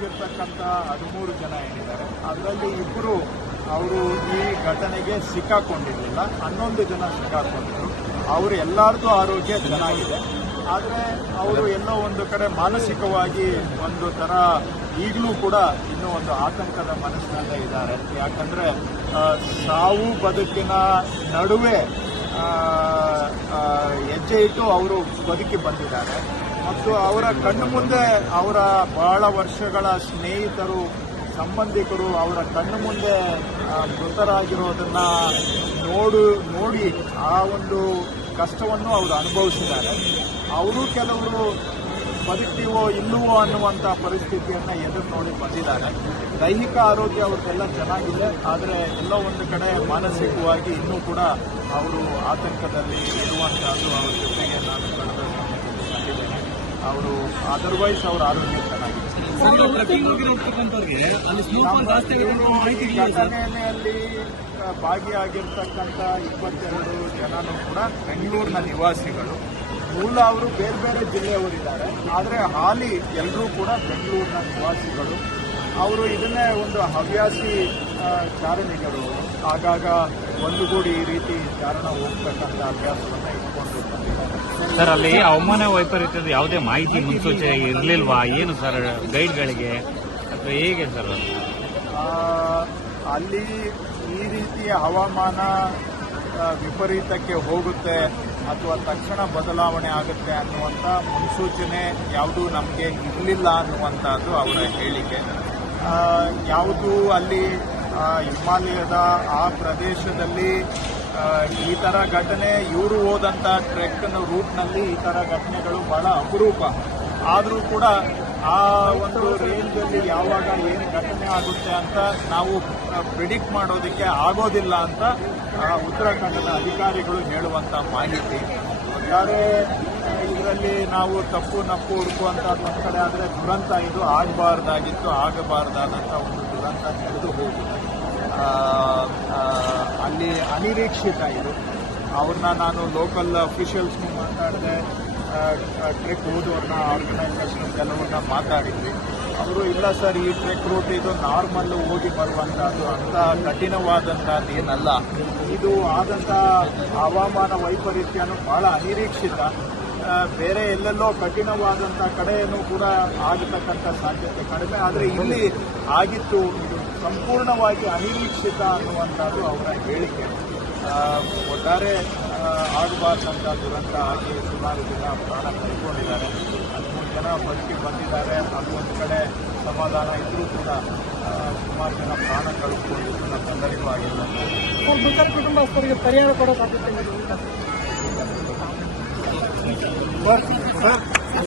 ಆಗಿರ್ತಕ್ಕಂಥ 13 ಜನ ಏನಿದ್ದಾರೆ ಅದರಲ್ಲಿ ಇಬ್ಬರು ಅವರು ಈ ಘಟನೆಗೆ ಸಿಕ್ಕಾಕೊಂಡಿರಲಿಲ್ಲ, 11 ಜನ ಸಿಕ್ಕಾಕೊಂಡಿದ್ರು. ಅವರು ಎಲ್ಲರದ್ದು ಆರೋಗ್ಯ ಚೆನ್ನಾಗಿದೆ. ಆದರೆ ಅವರು ಎಲ್ಲೋ ಒಂದು ಕಡೆ ಮಾನಸಿಕವಾಗಿ ಒಂದು ಥರ ಈಗಲೂ ಕೂಡ ಇನ್ನೂ ಒಂದು ಆತಂಕದ ಮನಸ್ಸಿನಲ್ಲೇ ಇದ್ದಾರೆ. ಯಾಕಂದರೆ ಸಾವು ಬದುಕಿನ ನಡುವೆ ಹೆಜ್ಜೆ ಇಟ್ಟು ಅವರು ಬದುಕಿ ಬಂದಿದ್ದಾರೆ ಮತ್ತು ಅವರ ಕಣ್ಣು ಮುಂದೆ ಅವರ ಬಹಳ ವರ್ಷಗಳ ಸ್ನೇಹಿತರು, ಸಂಬಂಧಿಕರು ಅವರ ಕಣ್ಣು ಮುಂದೆ ಮೃತರಾಗಿರೋದನ್ನ ನೋಡಿ ಆ ಒಂದು ಕಷ್ಟವನ್ನು ಅವರು ಅನುಭವಿಸಿದ್ದಾರೆ. ಅವರು ಕೆಲವರು ಬದುಕ್ತೀವೋ ಇಲ್ಲವೋ ಅನ್ನುವಂಥ ಪರಿಸ್ಥಿತಿಯನ್ನು ಎದುರು ನೋಡಿ ಬಂದಿದ್ದಾರೆ. ದೈಹಿಕ ಆರೋಗ್ಯ ಅವ್ರದ್ದೆಲ್ಲ ಚೆನ್ನಾಗಿದೆ, ಆದರೆ ಎಲ್ಲೋ ಒಂದು ಕಡೆ ಮಾನಸಿಕವಾಗಿ ಇನ್ನೂ ಕೂಡ ಅವರು ಆತಂಕದಲ್ಲಿ ಇರುವಂಥದ್ದು. ಅವ್ರ ಜೊತೆಗೆ ನಾನು ಕಳೆದ ಸಮಯದಲ್ಲಿ ಕಂಡಿದ್ದೇನೆ. ಅವರು ಅದರ್ವೈಸ್ ಅವರ ಆರೋಗ್ಯ ಚೆನ್ನಾಗಿದೆ. ಘಟನೆಯಲ್ಲಿ ಭಾಗಿಯಾಗಿರ್ತಕ್ಕಂಥ 22 ಜನನೂ ಕೂಡ ಬೆಂಗಳೂರಿನ ನಿವಾಸಿಗಳು. ಮೂಲ ಅವರು ಬೇರೆ ಬೇರೆ ಜಿಲ್ಲೆಯವರಿದ್ದಾರೆ, ಆದರೆ ಹಾಲಿ ಎಲ್ಲರೂ ಕೂಡ ಬೆಂಗಳೂರಿನ ನಿವಾಸಿಗಳು. ಅವರು ಇದನ್ನೇ ಒಂದು ಹವ್ಯಾಸಿ ಚಾರಣಿಗರು. ಆಗಾಗ ಒಂದುಗೂಡಿ ಈ ರೀತಿ ಚಾರಣ ಹೋಗ್ತಕ್ಕಂಥ ಅಭ್ಯಾಸವನ್ನು ಇಟ್ಕೊಂಡು ಬಂದಿದ್ದಾರೆ. ಸರ್, ಅಲ್ಲಿ ಹವಾಮಾನ ವೈಪರೀತ್ಯದ ಯಾವುದೇ ಮಾಹಿತಿ ಮುನ್ಸೂಚನೆ ಇರಲಿಲ್ವಾ ಏನು ಸರ್ ಗೈಡ್ಗಳಿಗೆ, ಅಥವಾ ಹೇಗೆ ಸರ್? ಅಲ್ಲಿ ಈ ರೀತಿಯ ಹವಾಮಾನ ವಿಪರೀತಕ್ಕೆ ಹೋಗುತ್ತೆ ಅಥವಾ ತಕ್ಷಣ ಬದಲಾವಣೆ ಆಗುತ್ತೆ ಅನ್ನುವಂಥ ಮುನ್ಸೂಚನೆ ಯಾವುದೂ ನಮಗೆ ಇರಲಿಲ್ಲ ಅನ್ನುವಂಥದ್ದು ಅವರ ಹೇಳಿಕೆ. ಯಾವುದೂ ಅಲ್ಲಿ ಹಿಮಾಲಯದ ಆ ಪ್ರದೇಶದಲ್ಲಿ ಈ ಥರ ಘಟನೆ, ಇವರು ಹೋದಂಥ ಟ್ರೆಕ್ನ ರೂಟ್ನಲ್ಲಿ ಈ ಥರ ಘಟನೆಗಳು ಬಹಳ ಅಪರೂಪ. ಆದರೂ ಕೂಡ ಆ ಒಂದು ರೇಂಜಲ್ಲಿ ಯಾವಾಗ ಏನು ಘಟನೆ ಆಗುತ್ತೆ ಅಂತ ನಾವು ಪ್ರಿಡಿಕ್ಟ್ ಮಾಡೋದಕ್ಕೆ ಆಗೋದಿಲ್ಲ ಅಂತ ಉತ್ತರಾಖಂಡದ ಅಧಿಕಾರಿಗಳು ಹೇಳುವಂಥ ಮಾಹಿತಿ. ಒಟ್ಟಾರೆ ಇದರಲ್ಲಿ ನಾವು ತಪ್ಪು ನಪ್ಪು ಹುಡುಕುವಂಥದ್ದು ಒಂದು ಕಡೆ, ಆದರೆ ದುರಂತ ಇದು ಆಗಬಾರ್ದಾದಂಥ ಒಂದು ದುರಂತ ನಡೆದು ಹೋಗಿದೆ. ಅಲ್ಲಿ ಅನಿರೀಕ್ಷಿತ ಇದು. ಅವ್ರನ್ನ ನಾನು ಲೋಕಲ್ ಅಫಿಷಿಯಲ್ಸ್ನು ಮಾತಾಡಿದೆ, ಟ್ರೆಕ್ ಹೋದವ್ರನ್ನ, ಆರ್ಗನೈಸೇಷನ್ ಕೆಲವ್ರನ್ನ ಮಾತಾಡಿದ್ವಿ. ಅವರು ಇಲ್ಲ ಸರ್, ಈ ಟ್ರೆಕ್ ರೂಟ್ ಇದು ನಾರ್ಮಲ್ ಹೋಗಿ ಬರುವಂಥದ್ದು, ಅಂಥ ಕಠಿಣವಾದಂಥದ್ದು ಏನಲ್ಲ. ಇದು ಆದಂಥ ಹವಾಮಾನ ವೈಪರೀತ್ಯನೂ ಬಹಳ ಅನಿರೀಕ್ಷಿತ. ಬೇರೆ ಎಲ್ಲೆಲ್ಲೋ ಕಠಿಣವಾದಂಥ ಕಡೆಯೂ ಕೂಡ ಆಗತಕ್ಕಂಥ ಸಾಧ್ಯತೆ ಕಡಿಮೆ, ಆದರೆ ಇಲ್ಲಿ ಆಗಿತ್ತು. ಇದು ಸಂಪೂರ್ಣವಾಗಿ ಅನಿರೀಕ್ಷಿತ ಅನ್ನುವಂಥದ್ದು ಅವರ ಹೇಳಿಕೆ. ಒಟ್ಟಾರೆ ಆಗಬಾರ್ದಂಥ ದುರಂತ ಆಗಿ ಸುಮಾರು ಜನ ಪ್ರಾಣ ಕಳ್ಕೊಂಡಿದ್ದಾರೆ. 13 ಜನ ಬದುಕಿ ಬಂದಿದ್ದಾರೆ. ಅದು ಒಂದು ಕಡೆ ಸಮಾಧಾನ ಇದ್ರೂ ಕೂಡ ಸುಮಾರು ಜನ ಪ್ರಾಣ ಕಳ್ಕೊಂಡಿದ್ದು ನಮ್ಮೆಲ್ಲರಿಗೂ ಆಗಿಲ್ಲ. ಕುಟುಂಬಸ್ಥರಿಗೆ ಪರಿಹಾರ ಕೊಡೋ ಸಾಧ್ಯತೆ